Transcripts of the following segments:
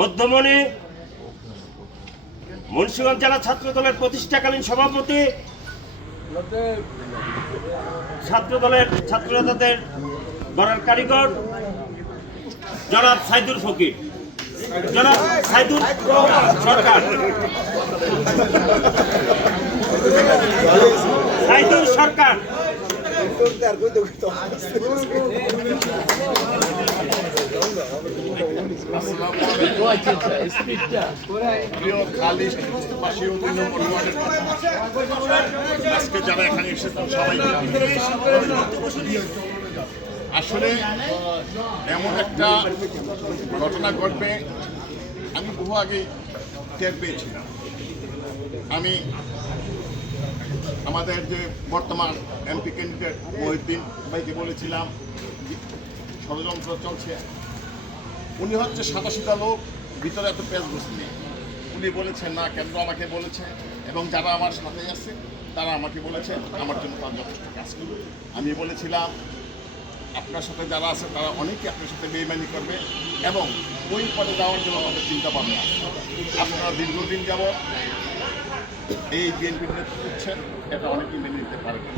মধ্যমণি মুন্সিগঞ্জ জেলা ছাত্র দলের প্রতিষ্ঠাকালীন সভাপতি, ছাত্র নেতাদের গড়ার কারিগর জনাব সাইদুল ফকির, জনাব সাইদুল সরকার, সাইদুল সরকার, আজকে যারা এখানে এসেছেন সবাই আসলে এমন একটা ঘটনা ঘটবে আমি বহু আগে টের পেয়েছিলাম। আমি আমাদের যে বর্তমান এমপি ক্যান্ডিডেট মহিউদ্দিন ভাইকে বলেছিলাম ষড়যন্ত্র চলছে, উনি হচ্ছে সাদা লোক, ভিতরে এত পেঁয়াজ বসে নেই। উনি বলেছেন না, কেন্দ্র আমাকে বলেছে এবং যারা আমার সাথে আছে তারা আমাকে বলেছে আমার জন্য তার যথেষ্ট কাজ করবে। আমি বলেছিলাম আপনার সাথে যারা আছে তারা অনেকে আপনার সাথে বেইমানি করবে এবং ওই পদে যাওয়ার জন্য তাদের চিন্তা ভাবনা। আপনারা দীর্ঘদিন যাব এই বিএনপি নেতৃত্ব করছেন, এটা অনেকেই মেনে নিতে পারবে।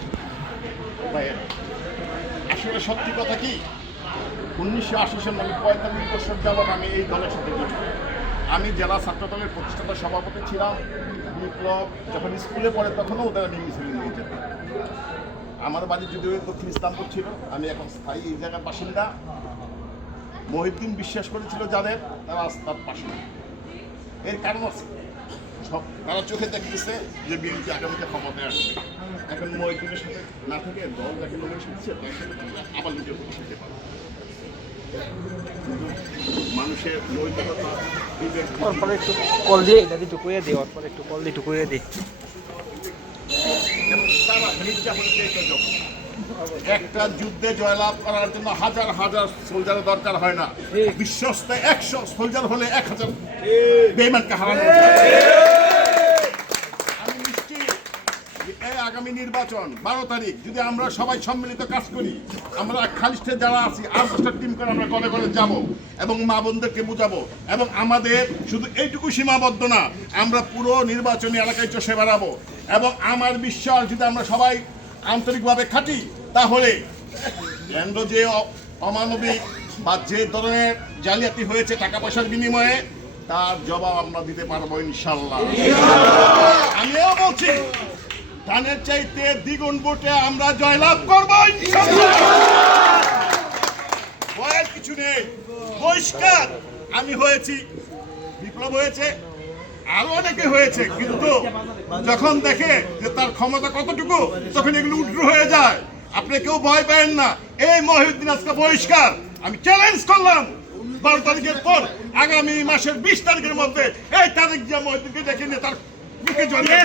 আসলে সত্যি কথা কি, 1980 সালে 45 বছর যাবৎ আমি এই দলের সাথে জড়িত। আমি জেলা ছাত্র দলের প্রতিষ্ঠাতা সভাপতি ছিলাম। বিপ্লব যখন স্কুলে পড়ে তখনও ওদের আমি মিছিল নিয়ে যেতাম। আমার বাড়ি যদিও দক্ষিণ ইসলামপুর ছিল, আমি এখন স্থায়ী এই জায়গার বাসিন্দা। মহিউদ্দিন বিশ্বাস করেছিল যাদের, তারা তার পাশে। এর কারণ আছে, সব তারা চোখে দেখতেছে যে বিএনপি আগামীতে ক্ষমতায় আসবে। এখন মহিউদ্দিনের সাথে না থেকে দল যাকে লোকেশন দিচ্ছে তার সাথে আবার নিজের বসে পারে। মানুষের নৈতিকতা একটু কল দিয়ে দাদি একটু কইয়া দিই, পরে একটু কল দিয়ে একটু কইয়া দিই। একটা যুদ্ধে জয়লাভ করার জন্য হাজার হাজার সোলজারের দরকার হয় না, বিশ্বস্ত 100 সোলজার হলে 1000 বেঈমানকে হারানো যায়। আমি নিশ্চিত এই আগামী নির্বাচন 12 তারিখ যদি আমরা সবাই সম্মিলিত কাজ করি, আমরা খালিস্টে যারা আছি 8-10টা টিম করে আমরা ঘরে ঘরে যাব এবং মা বোনদেরকে বুঝাবো। এবং আমাদের শুধু এইটুকু সীমাবদ্ধ না, আমরা পুরো নির্বাচনী এলাকায় চষে বেড়াবো। এবং আমার বিশ্বাস যদি আমরা সবাই আন্তরিকভাবে খাটি, তাহলে কেন্দ্র যে অমানবিক বা যে ধরনের জালিয়াতি হয়েছে টাকা পয়সার বিনিময়ে, তার জবাব আমরা দিতে পারবো ইনশাল্লাহ। আমিও বলছি ধানের চাইতে দ্বিগুণ ভোটে আমরা জয়লাভ করবো ইনশাল্লাহ। ভয়ের কিছু নেই, পরিষ্কার। আমি হয়েছি, বিপ্লব হয়েছে, আরো অনেকে হয়েছে, কিন্তু যখন দেখে যে তার ক্ষমতা কতটুকু, তখন এগুলো উগ্র হয়ে যায়। আপনি কেউ ভয় পেন না। এই মহিউদ্দিন আজকে বহিষ্কার, আমি চ্যালেঞ্জ করলাম 12 তারিখের পর আগামী মাসের 20 তারিখের মধ্যে এই তারিখ যে মহিউদ্দিনকে দেখে নিয়ে তার বুকে জড়িয়ে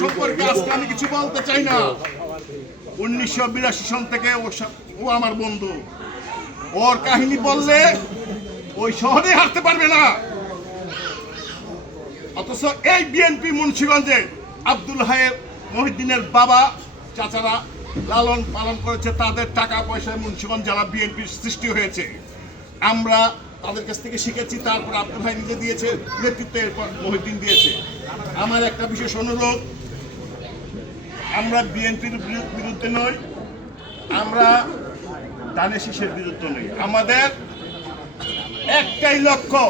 সম্পর্কে আজকে আমি কিছু বলতে চাই না। 1982 সন থেকে ও আমার বন্ধু। ওর কাহিনী বললে ওই শহরে হারতে পারবে না। অথচ এই বিএনপি মুন্সিগঞ্জে আব্দুল হায়েব মহিউদ্দিনের বাবা চাচারা লালন পালন করেছে, তাদের টাকা পয়সায় মুন্সিগঞ্জ জেলা বিএনপির সৃষ্টি হয়েছে। আমরা তাদের কাছ থেকে শিখেছি, তারপর আব্দুল হাই নিজে দিয়েছে নেতৃত্ব, এরপর মহিউদ্দিন দিয়েছে। আমার একটা বিশেষ অনুরোধ, আমরা বিএনপির বিরুদ্ধে নই, আমরা দানে শীষের বিরুদ্ধে নই। আমাদের একটাই লক্ষ্য,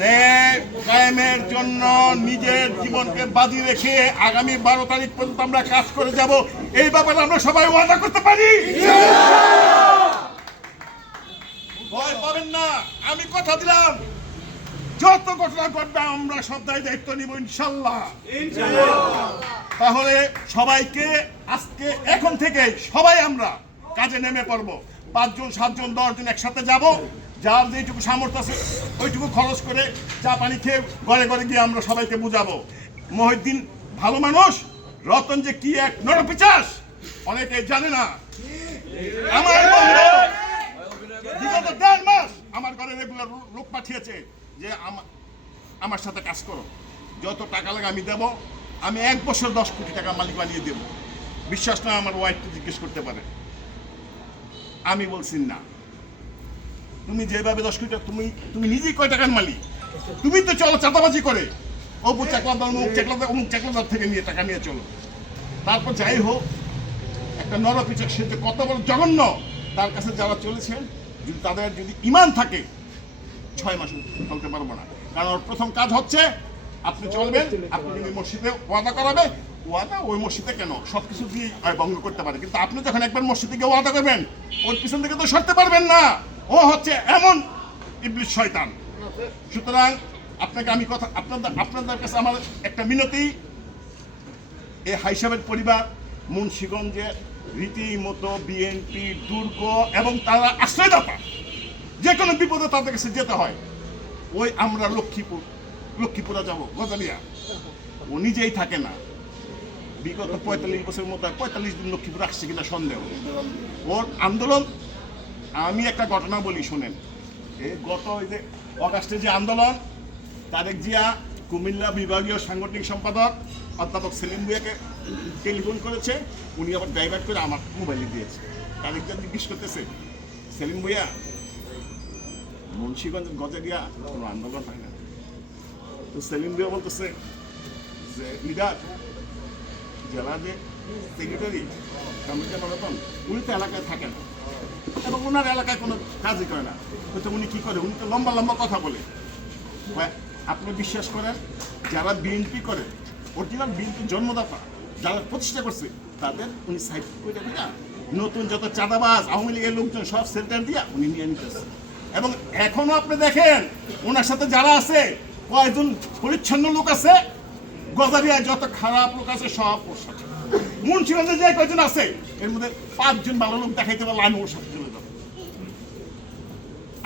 ন্যায় কায়েমের জন্য নিজের জীবনকে বাজি রেখে আগামী 12 তারিখ পর্যন্ত আমরা কাজ করে যাব। এই ব্যাপারে আমরা সবাই ওয়াদা করতে পারি। ভয় পাবেন না, আমি কথা দিলাম যত ঘটনা ঘটবে আমরা সব দায়িত্ব নিব ইনশাল্লাহ। তাহলে সবাইকে আজকে এখন থেকে সবাই আমরা কাজে নেমে পড়বো। 5 জন 7 জন 10 জন একসাথে যাব, যার যেটুকু সামর্থ্য আছে ওইটুকু খরচ করে চা পানি খেয়ে ঘরে ঘরে গিয়ে আমরা সবাইকে বুঝাবো মহিউদ্দিন ভালো মানুষ, রতন যে কি এক নরপিচাস অনেকে জানে না। আমার বন্ধু বিগত 1.5 মাস আমার ঘরে রেগুলার লোক পাঠিয়েছে যে আমার সাথে কাজ করো, যত টাকা লাগে আমি দেবো। আমি 1 বছর 10 কোটি টাকা মালিক বানিয়ে দেবো। বিশ্বাস না আমার ওয়াইফকে জিজ্ঞেস করতে পারে। আমি বলছি না। তুমি যেভাবে 10 কোটি টাকা, তুমি নিজেই কয় টাকার মালিক? তুমি তো চলো চাঁদাবাজি করে অপু চাকলাদার অমুক চাকলাদার থেকে নিয়ে টাকা নিয়ে চলো। তারপর যাই হোক, একটা নরপিচক সে যে কত বড় জঘন্য, তার কাছে যারা চলেছে যদি তাদের যদি ইমান থাকে 6 মাস চলতে পারবো না। কারণ ওর প্রথম কাজ হচ্ছে আপনি চলবেন, আপনি যদি মসজিদে ওয়াদা করাবে, ওয়াদা ওই মসজিদে কেন সবকিছু দিয়ে ভঙ্গ করতে পারে, কিন্তু আপনি যখন একবার মসজিদে গিয়ে ওয়াদা করবেন ওর পিছন থেকে তো সরতে পারবেন না। ও হচ্ছে এমন ইবলিস শয়তান। সুতরাং আপনাকে আমি কথা আপনাদের কাছে আমার একটা মিনতি, এই হাইসাবের পরিবার মুন্সিগঞ্জে রীতিমতো বিএনপি দুর্গ এবং তারা আশ্রয়দাতা, যে কোনো বিপদে তাদের কাছে যেতে হয়। ওই আমরা লক্ষ্মীপুরে যাব, গজালিয়া, ও নিজেই থাকে না। বিগত 45 বছরের মতো 45 দিন লক্ষ্মীপুর আসছে কিনা সন্দেহ। ওর আন্দোলন, আমি একটা ঘটনা বলি শোনেন। এই গত ওই যে অগাস্টে যে আন্দোলন, তারেক জিয়া কুমিল্লা বিভাগীয় সাংগঠনিক সম্পাদক অধ্যাপক সেলিম ভুঁইয়াকে টেলিফোন করেছে, উনি আবার ডাইভার্ট করে আমার মোবাইলে দিয়েছে। তারেক জিয়া জিজ্ঞেস করতেছে, সেলিম ভুঁইয়া মুন্সিগঞ্জের গজারিয়া কোনো আন্দোলন হয় না? তো সেলিম ভুঁইয়া বলতেছে যে লিডার, জেলা যে সেক্রেটারি কমিটি নরতন, উনি তো এলাকায় থাকেন এবং ওনার এলাকায় কোনো কাজই করে না। হয়তো উনি কী করে, উনি তো লম্বা লম্বা কথা বলে। আপনি বিশ্বাস করেন, যারা বিএনপি করে, অরিজিনাল বিএনপির জন্মদাতা যারা প্রতিষ্ঠা করছে, তাদের উনি সাইড করে দিয়া নতুন যত চাঁদাবাজ আওয়ামী লীগের লোকজন সব সেন্টার দিয়া উনি নিয়ে নিতেছে। এবং এখনো আপনি দেখেন ওনার সাথে যারা আছে, কয়েকজন পরিচ্ছন্ন লোক আছে, গজারিয়ায় যত খারাপ লোক আছে সব ওর সাথে। মুন্সিগঞ্জে যে কয়েকজন আছে এর মধ্যে 5 জন ভালো লোক দেখাইতে পারলে আমি ওর সাথে চলে যাবো।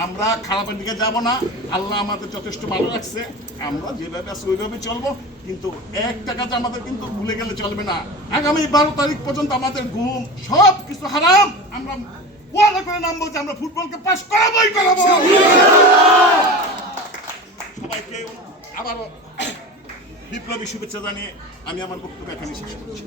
আমরা খারাপের দিকে যাব না। আল্লাহ আমাদের যথেষ্ট ভালো রাখছে, আমরা যেভাবে আছি ওইভাবে চলবো। কিন্তু একটা কাজ আমাদের কিন্তু ভুলে গেলে চলবে না, আগামী 12 তারিখ পর্যন্ত আমাদের ঘুম সব কিছু হারাম। আমরা ওয়াদা করে নামবো যে আমরা ফুটবলকে পাস করাবোই করাবো। সবাইকে আবারও বিপ্লবী শুভেচ্ছা জানিয়ে আমি আমার বক্তব্য এখানে শেষ করছি।